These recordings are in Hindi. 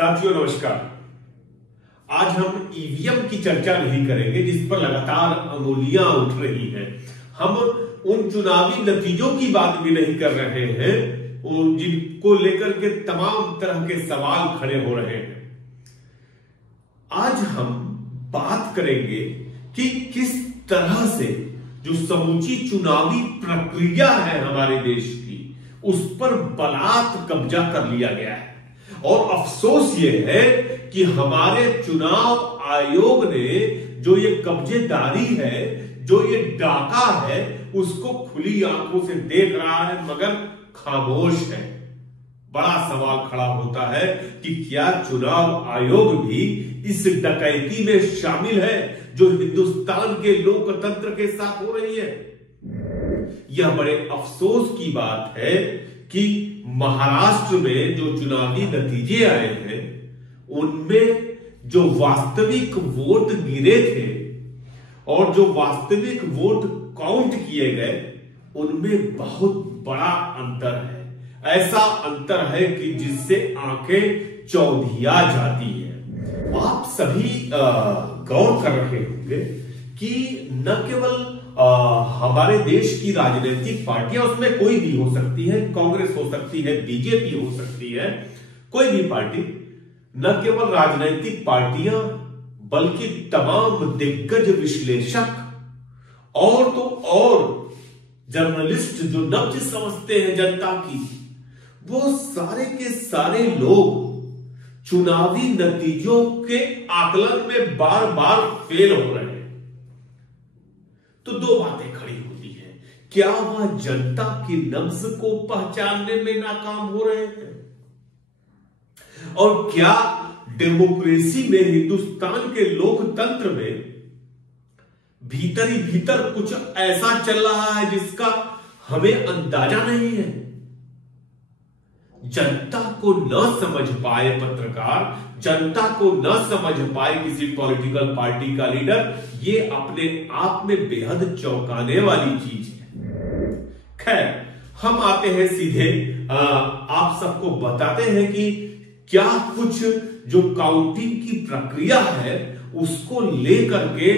साथियों नमस्कार। आज हम ईवीएम की चर्चा नहीं करेंगे जिस पर लगातार अंगुलियां उठ रही हैं। हम उन चुनावी नतीजों की बात भी नहीं कर रहे हैं जिनको लेकर के तमाम तरह के सवाल खड़े हो रहे हैं। आज हम बात करेंगे कि किस तरह से जो समूची चुनावी प्रक्रिया है हमारे देश की, उस पर बलात् कब्जा कर लिया गया है। और अफसोस ये है कि हमारे चुनाव आयोग ने जो ये कब्जेदारी है, जो ये डाका है, उसको खुली आंखों से देख रहा है मगर खामोश है। बड़ा सवाल खड़ा होता है कि क्या चुनाव आयोग भी इस डकैती में शामिल है जो हिंदुस्तान के लोकतंत्र के साथ हो रही है। यह बड़े अफसोस की बात है कि महाराष्ट्र में जो चुनावी नतीजे आए हैं उनमें जो वास्तविक वोट गिरे थे और जो वास्तविक वोट काउंट किए गए उनमें बहुत बड़ा अंतर है। ऐसा अंतर है कि जिससे आंखें चौंधिया जाती है। आप सभी गौर कर रहे होंगे कि न केवल हमारे देश की राजनीतिक पार्टियां, उसमें कोई भी हो सकती है, कांग्रेस हो सकती है, बीजेपी हो सकती है, कोई भी पार्टी, न केवल राजनीतिक पार्टियां बल्कि तमाम दिग्गज विश्लेषक और तो और जर्नलिस्ट जो नब्ज समझते हैं जनता की, वो सारे के सारे लोग चुनावी नतीजों के आकलन में बार बार फेल हो रहे हैं। तो दो बातें खड़ी होती हैं, क्या वह जनता की नब्ज को पहचानने में नाकाम हो रहे हैं और क्या डेमोक्रेसी में, हिंदुस्तान के लोकतंत्र में भीतर ही भीतर कुछ ऐसा चल रहा है जिसका हमें अंदाजा नहीं है। जनता को न समझ पाए पत्रकार, जनता को न समझ पाए किसी पॉलिटिकल पार्टी का लीडर, ये अपने आप में बेहद चौंकाने वाली चीज है। खैर, हम आते हैं सीधे आप सबको बताते हैं कि क्या कुछ जो काउंटिंग की प्रक्रिया है उसको लेकर के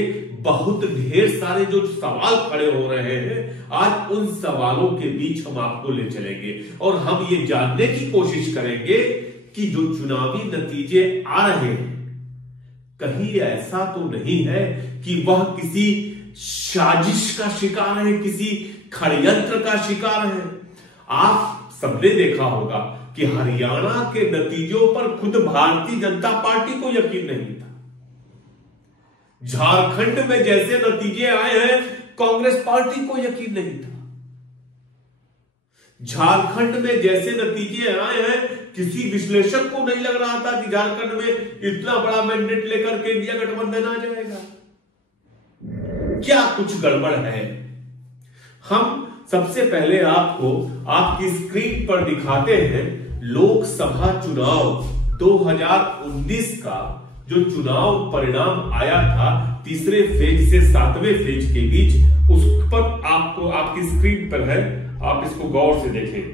बहुत ढेर सारे जो सवाल खड़े हो रहे हैं। आज उन सवालों के बीच हम आपको ले चलेंगे और हम ये जानने की कोशिश करेंगे कि जो चुनावी नतीजे आ रहे हैं कहीं ऐसा तो नहीं है कि वह किसी साजिश का शिकार है, किसी षड्यंत्र का शिकार है। आप सबने देखा होगा कि हरियाणा के नतीजों पर खुद भारतीय जनता पार्टी को यकीन नहीं था। झारखंड में जैसे नतीजे आए हैं कांग्रेस पार्टी को यकीन नहीं था। झारखंड में जैसे नतीजे आए हैं किसी विश्लेषक को नहीं लग रहा था कि झारखंड में इतना बड़ा मैंडेट लेकर के इंडिया गठबंधन आ जाएगा। क्या कुछ गड़बड़ है? हम सबसे पहले आपको आपकी स्क्रीन पर दिखाते हैं लोकसभा चुनाव 2019 का जो चुनाव परिणाम आया था तीसरे फेज से सातवें फेज के बीच, उस पर आपको आपकी स्क्रीन पर है, आप इसको गौर से देखें।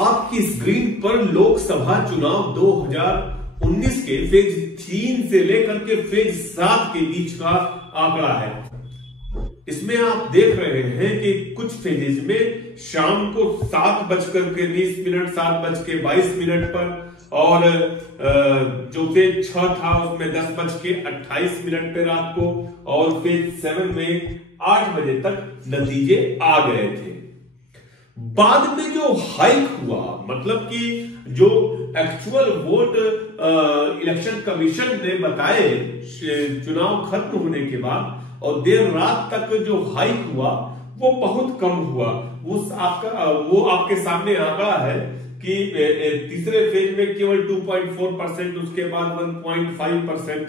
आपकी स्क्रीन पर लोकसभा चुनाव 2019 के फेज 3 से लेकर के फेज 7 के बीच का आंकड़ा है। इसमें आप देख रहे हैं कि कुछ फेजेज में शाम को 7:20, 7:22 पर, और जो फेज 6 था उसमें 10:28 पे रात को, और फेज 7 में 8 बजे तक नतीजे आ गए थे। बाद में जो हाइक हुआ, मतलब कि जो एक्चुअल वोट इलेक्शन कमीशन ने बताए चुनाव खत्म होने के बाद और देर रात तक जो हाइक हुआ वो बहुत कम हुआ। वो आपके सामने आंकड़ा है कि तीसरे फेज में केवल 2.4%, उसके बाद 1.5%,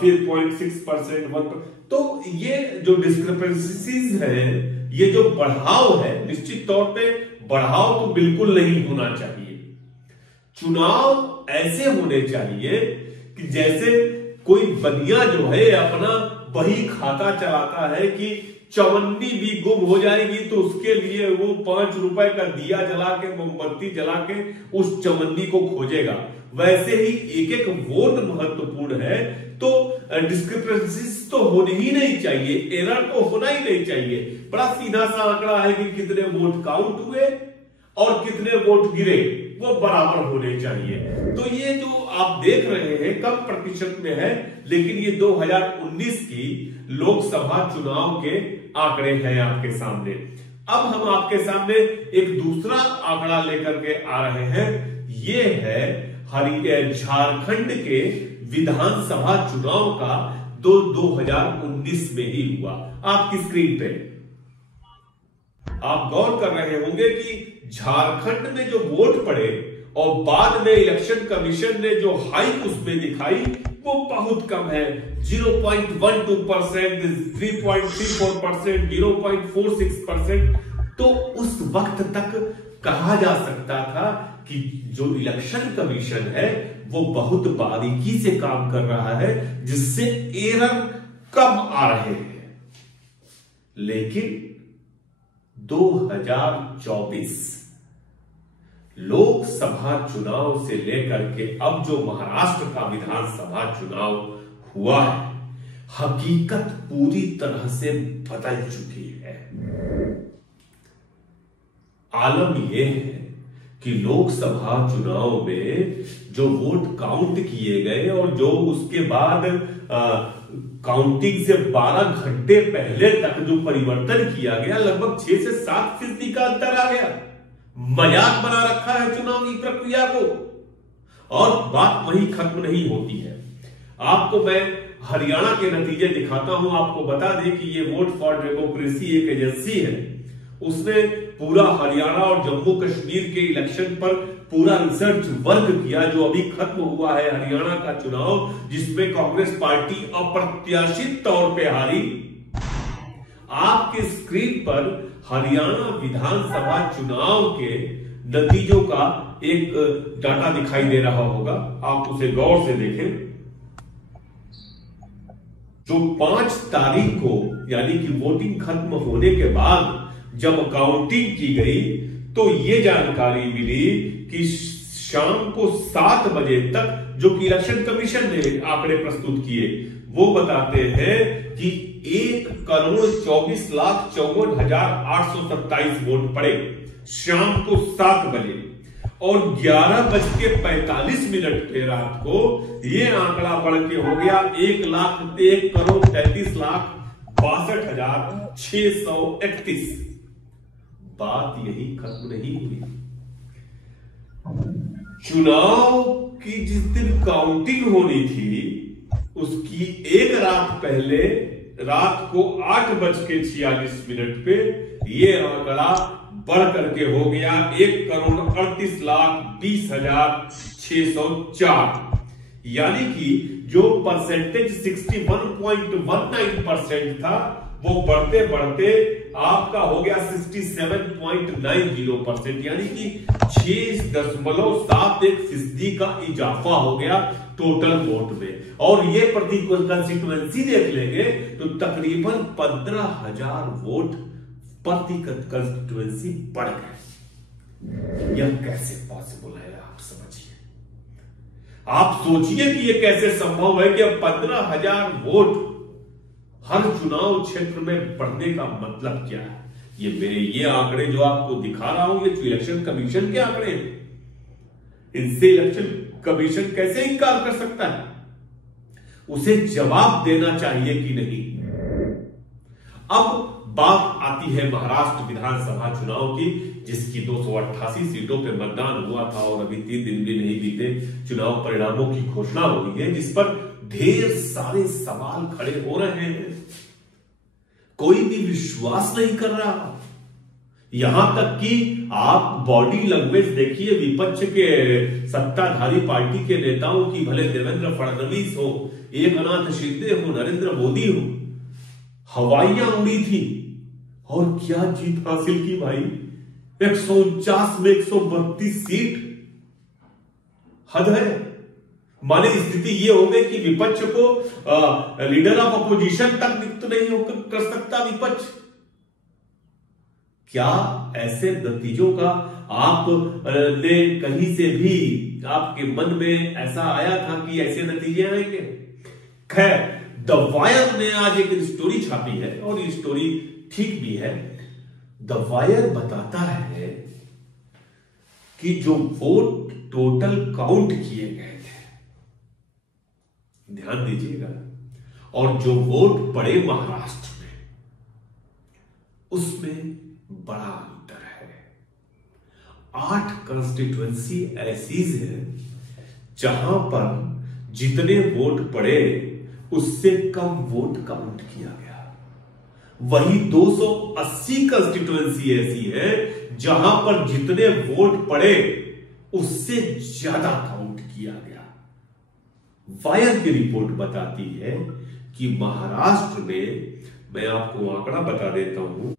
फिर 0.6%। तो ये जो डिस्क्रिपेंसीज है, ये जो बढ़ाव है, निश्चित तौर पे बढ़ाव तो बिल्कुल नहीं होना चाहिए। चुनाव ऐसे होने चाहिए कि जैसे कोई बनिया जो है अपना वही खाता चलाता है कि चवन्नी भी गुम हो जाएगी तो उसके लिए वो 5 रुपए का दिया जला के, मोमबत्ती जला के उस चवन्नी को खोजेगा। वैसे ही एक एक वोट महत्वपूर्ण है। तो डिस्क्रिपेंसीज तो होनी ही नहीं चाहिए, एरर तो होना ही नहीं चाहिए। बड़ा सीधा सा आंकड़ा है कि कितने वोट काउंट हुए और कितने वोट गिरे, वो बराबर होने चाहिए। तो ये जो आप देख रहे हैं कम प्रतिशत में है, लेकिन ये 2019 की लोकसभा चुनाव के आंकड़े हैं आपके सामने। अब हम आपके सामने एक दूसरा आंकड़ा लेकर के आ रहे हैं। ये है झारखंड के विधानसभा चुनाव का 2019 में ही हुआ। आपकी स्क्रीन पे आप गौर कर रहे होंगे कि झारखंड में जो वोट पड़े और बाद में इलेक्शन कमीशन ने जो हाइक उसमें दिखाई वो बहुत कम है। 0.12%, 3.34%, 0.46%। तो उस वक्त तक कहा जा सकता था कि जो इलेक्शन कमीशन है वो बहुत बारीकी से काम कर रहा है, जिससे एरर कम आ रहे हैं। लेकिन 2024 लोकसभा चुनाव से लेकर के अब जो महाराष्ट्र का विधानसभा चुनाव हुआ है, हकीकत पूरी तरह से बदल चुकी है। आलम यह है कि लोकसभा चुनाव में जो वोट काउंट किए गए और जो उसके बाद काउंटिंग से 12 घंटे पहले तक जो परिवर्तन किया गया, लगभग 6 से 7% का अंतर आ गया। मजाक बना रखा है चुनाव की प्रक्रिया को, और बात वही खत्म नहीं होती है। आपको मैं हरियाणा के नतीजे दिखाता हूं। आपको बता दें कि ये वोट फॉर डेमोक्रेसी एक एजेंसी है, उसने पूरा हरियाणा और जम्मू कश्मीर के इलेक्शन पर पूरा रिसर्च वर्क किया। जो अभी खत्म हुआ है हरियाणा का चुनाव, जिसमें कांग्रेस पार्टी अप्रत्याशित तौर पे हारी। आपके स्क्रीन पर हरियाणा विधानसभा चुनाव के नतीजों का एक डाटा दिखाई दे रहा होगा, आप उसे गौर से देखें। जो 5 तारीख को यानी कि वोटिंग खत्म होने के बाद जब काउंटिंग की गई तो ये जानकारी मिली कि शाम को 7 बजे तक जो कि इलेक्शन कमीशन ने आंकड़े प्रस्तुत किए वो बताते हैं कि 1,24,54,827 वोट पड़े शाम को 7 बजे, और 11:45 पे रात को ये आंकड़ा बढ़ के हो गया 1,01,63,62,631। बात यही खत्म नहीं हुई। चुनाव की जिस दिन काउंटिंग होनी थी उसकी एक रात पहले रात को 8:46 पे ये आंकड़ा बढ़ करके हो गया 1,38,20,604, यानी कि जो परसेंटेज 61.19% था वो बढ़ते बढ़ते आपका हो गया 67.90%, यानी कि 6.71% का इजाफा हो गया टोटल वोट में। और ये प्रति कंस्टिट्यूएंसी देख लेंगे तो तकरीबन 15,000 वोट प्रति कंस्टिट्यूएंसी बढ़ गए। यह कैसे पॉसिबल है आप समझिए। आप सोचिए कि यह कैसे संभव है कि अब 15,000 वोट हर चुनाव क्षेत्र में बढ़ने का मतलब क्या है। ये आंकड़े जो आपको दिखा रहा हूं, ये इलेक्शन कमीशन के आंकड़े हैं। इनसे इलेक्शन कमीशन कैसे इनकार कर सकता है? उसे जवाब देना चाहिए कि नहीं। अब बात आती है महाराष्ट्र विधानसभा चुनाव की, जिसकी 288 सीटों पे मतदान हुआ था और अभी 3 दिन भी नहीं बीते चुनाव परिणामों की घोषणा हुई है, जिस पर ढेर सारे सवाल खड़े हो रहे हैं। कोई भी विश्वास नहीं कर रहा। यहां तक कि आप बॉडी लैंग्वेज देखिए विपक्ष के सत्ताधारी पार्टी के नेताओं की, भले देवेंद्र फडणवीस हो, एकनाथ शिंदे हो, नरेंद्र मोदी हो, हवाइयां उड़ी थी और क्या जीत हासिल की भाई। 149 में 132 सीट, हद है। माने स्थिति ये हो गई कि विपक्ष को लीडर ऑफ अपोजिशन तक नियुक्त नहीं कर सकता विपक्ष। क्या ऐसे नतीजों का आप ने कहीं से भी आपके मन में ऐसा आया था कि ऐसे नतीजे आएंगे? खैर, द वायर ने आज एक स्टोरी छापी है और ये स्टोरी ठीक भी है। द वायर बताता है कि जो वोट टोटल काउंट किए गए थे, ध्यान दीजिएगा, और जो वोट पड़े महाराष्ट्र में, उसमें बड़ा अंतर है। 8 कंस्टिट्यूएंसी ऐसी है जहां पर जितने वोट पड़े उससे कम वोट काउंट किया गया। वही 280 कंस्टिट्यूएंसी ऐसी है जहां पर जितने वोट पड़े उससे ज्यादा काउंट किया गया। वायर की रिपोर्ट बताती है कि महाराष्ट्र में, मैं आपको आंकड़ा बता देता हूं,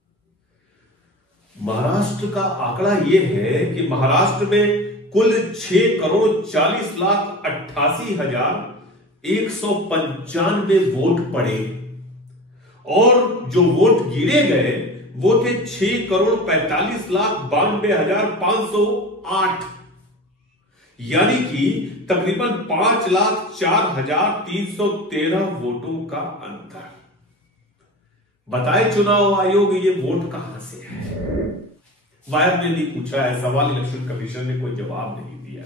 महाराष्ट्र का आंकड़ा यह है कि महाराष्ट्र में कुल 6,40,88,195 वोट पड़े और जो वोट गिरे गए वो थे 6,45,92,508, यानी कि तकरीबन 5,04,313 वोटों का अंतर। बताए चुनाव आयोग ये वोट कहां से है? वायर ने नहीं पूछा है सवाल, इलेक्शन कमीशन ने कोई जवाब नहीं दिया।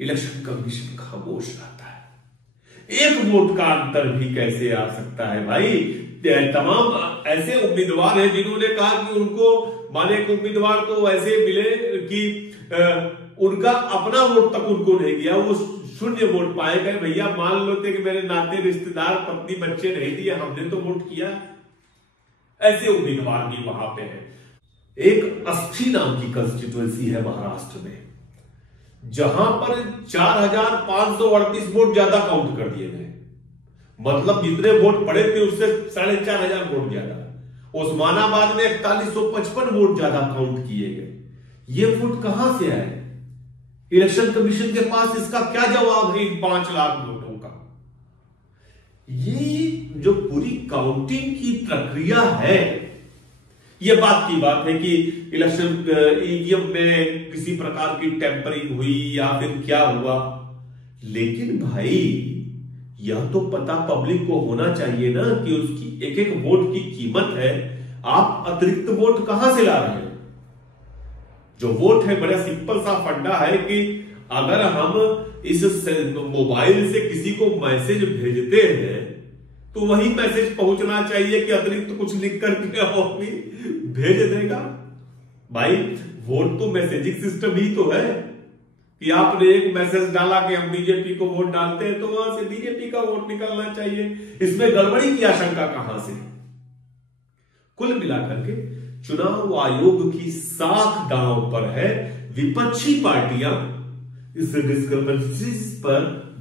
इलेक्शन कमीशन खामोश रहता है। एक वोट का अंतर भी कैसे आ सकता है भाई? तमाम ऐसे उम्मीदवार हैं जिन्होंने कहा कि उनको, माने कि उम्मीदवार तो ऐसे मिले कि उनका अपना वोट तक उनको नहीं दिया, वो शून्य वोट पाए गए। भैया मान लो थे कि मेरे नाते रिश्तेदार, पत्नी, बच्चे नहीं दिए, हमने तो वोट किया। ऐसे उम्मीदवार भी वहां पे हैं। एक अस्थि नाम की कंस्टिट्यूएंसी है महाराष्ट्र में, जहां पर 4,538 वोट ज्यादा काउंट कर दिए गए। मतलब जितने वोट पड़े थे उससे 4,500 वोट ज्यादा। उस्मानाबाद में 4155 वोट ज्यादा काउंट किए गए। ये वोट कहां से आए? इलेक्शन कमीशन के पास इसका क्या जवाब है इन 5 लाख वोटों का? ये जो पूरी काउंटिंग की प्रक्रिया है, ये बात की बात है कि इलेक्शन ईवीएम में किसी प्रकार की टेम्परिंग हुई या फिर क्या हुआ, लेकिन भाई यह तो पता पब्लिक को होना चाहिए ना कि उसकी एक एक वोट की कीमत है। आप अतिरिक्त वोट कहां से ला रहे हैं? जो वोट है, बड़ा सिंपल सा फंडा है कि अगर हम इस मोबाइल से किसी को मैसेज भेजते हैं तो वही मैसेज पहुंचना चाहिए कि अतिरिक्त कुछ लिख करके और भी भेज देगा। भाई वोट तो मैसेजिंग सिस्टम ही तो है कि आपने एक मैसेज डाला कि हम बीजेपी को वोट डालते हैं तो वहां से बीजेपी का वोट निकलना चाहिए। इसमें गड़बड़ी की आशंका कहां से? कुल मिलाकर के चुनाव आयोग की साख दांव पर है। विपक्षी पार्टियां इस डिस्क्रिपेंसीज पर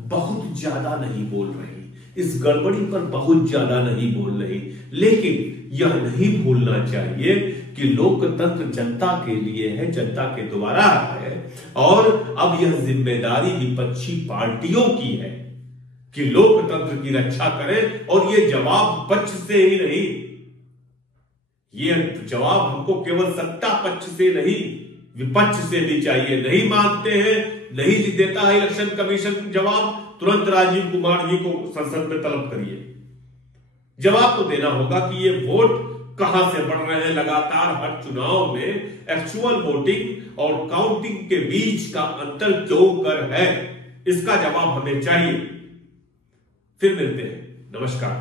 बहुत ज्यादा नहीं बोल रही, इस गड़बड़ी पर बहुत ज्यादा नहीं बोल रही, लेकिन यह नहीं भूलना चाहिए कि लोकतंत्र जनता के लिए है, जनता के द्वारा है, और अब यह जिम्मेदारी विपक्षी पार्टियों की है कि लोकतंत्र की रक्षा करें। और यह जवाब पक्ष से ही नहीं, यह जवाब हमको केवल सत्ता पक्ष से नहीं, विपक्ष से भी चाहिए। नहीं मानते हैं, नहीं देता है इलेक्शन कमीशन जवाब, तुरंत राजीव कुमार जी को संसद में तलब करिए। जवाब तो देना होगा कि ये वोट कहां से बढ़ रहे हैं। लगातार हर चुनाव में एक्चुअल वोटिंग और काउंटिंग के बीच का अंतर क्यों कर है, इसका जवाब हमें चाहिए। फिर मिलते हैं, नमस्कार।